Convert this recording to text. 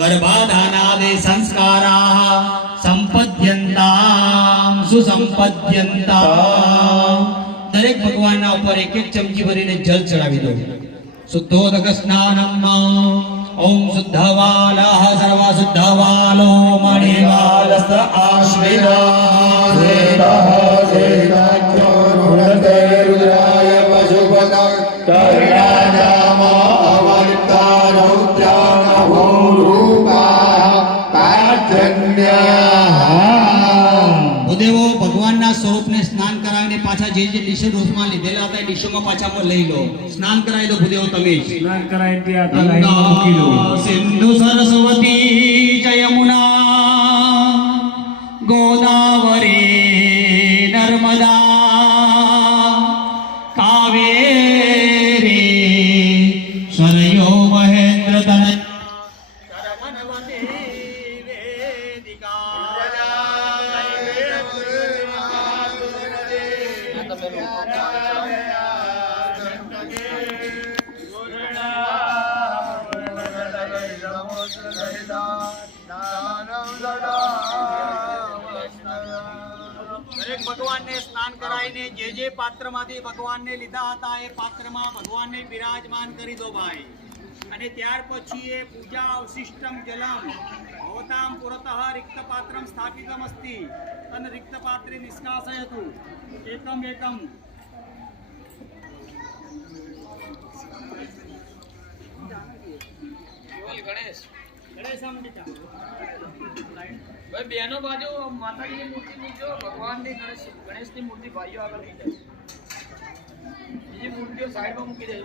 गर्भाधानादि संस्काराः संपद्यन्तां सुसंपद्यन्तां। दरेक भगवानना ઉપર એક એક ચમચી ભરીને જલ ચડાવી દો. શુદ્ધોદક સ્નાનમ ઓમ શુદ્ધવાલઃ સર્વ શુદ્ધવાલો મણિવાલસ્ત આશ્વિના વેદઃ વેદાખ્યો રુણતે રુદ્રાય પશુપતઃ કર્ણાનામા અવર્તા રૌદ્રાનહો રૂપાઃ પાર્જન્યાઃ. ભૂદેવો ભગવાનના સ્વરૂપને સ્નાન કરાવીને પાછા જે જે ડીશો ડોસમાં લીધેલા હતા એ ડીશોમાં પાછા લઈ લો. સ્નાન કરાવી દો ભૂદેવો તમે. સ્નાન કરાવીને ત્યાં લાઈનમાં મૂકી દો. સિંધુ સરસ્વતી ચ યમુના ગોદાવરી નર્મદા કાવેરી સરયો મહેન્દ્ર તનય દરેક ભગવાનને સ્નાન કરાવીને જે જે પાત્રમાંથી ભગવાનને લીધા હતા એ પાત્રમાં ભગવાનને બિરાજમાન કરી દો ભાઈ. અને ત્યાર પછી એ પૂજા અવશિષ્ટમ જલમ ભવતામ પુરતઃ રિક્ત પાત્રમ સ્થાપિતમ અસ્તિ તન રિક્ત પાત્રે નિષ્કાસયતુ એકમ એકમ. ગણેશ ભાઈ બેનો બાજુ માતાજીની મૂર્તિ મૂકજો. ભગવાનની ગણેશની મૂર્તિ ભાઈઓ આગળ લઈ જાય. બીજી મૂર્તિઓ સાઈડમાં મૂકી દેજો.